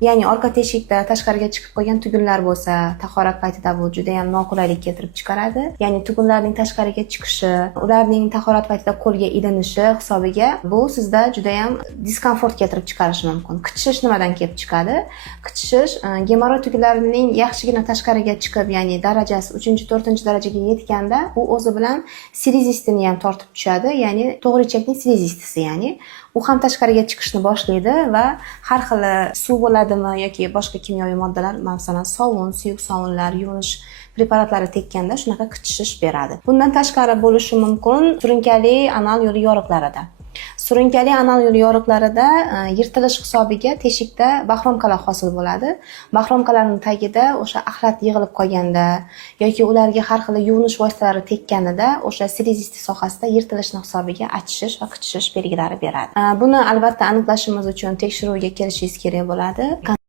Ya'ni orqa teshikda tashqariga chiqib qolgan tugunlar bo'lsa, tahorat paytida bu juda ham noqulaylik keltirib chiqaradi. Ya'ni tugunlarning tashqariga chiqishi, ularning tahorat paytida qo'lga ilinishi hisobiga bu sizda juda ham diskomfort keltirib chiqarishi mumkin. Qichishish nimadan kelib chiqadi? Qichishish gemoroy tugunlarining yaxshigina tashqariga chiqib, ya'ni darajasi 3-4 darajaga yetganda u o'zi bilan silezistini ham tortib tushadi, ya'ni to'g'richakning silezistisi, ya'ni u ham tashqariga chiqishni boshlaydi va har xil suv bo'ladimi yoki boshqa kimyoviy moddalar, masalan, sovun, suyuq sovunlar, yuvinish preparatlari tekkanda shunaqa qichishish beradi. Bundan tashqari bo'lishi mumkin surunkali anal yo'li yoriqlarida. Surunkali anal yo'li yoriqlarida yirtilish hisobiga teshikda bahromkalar hosil bo'ladi. Bahromkalarning tagida o'sha axlat yig'ilib qolganda yoki ularga har xil yuvinish vositalari tekkanida o'sha silezist sohasida yirtilishning hisobiga achishish va qichishish belgilari beradi. Buni albatta aniqlashimiz uchun tekshiruvga kelishingiz kerak bo'ladi.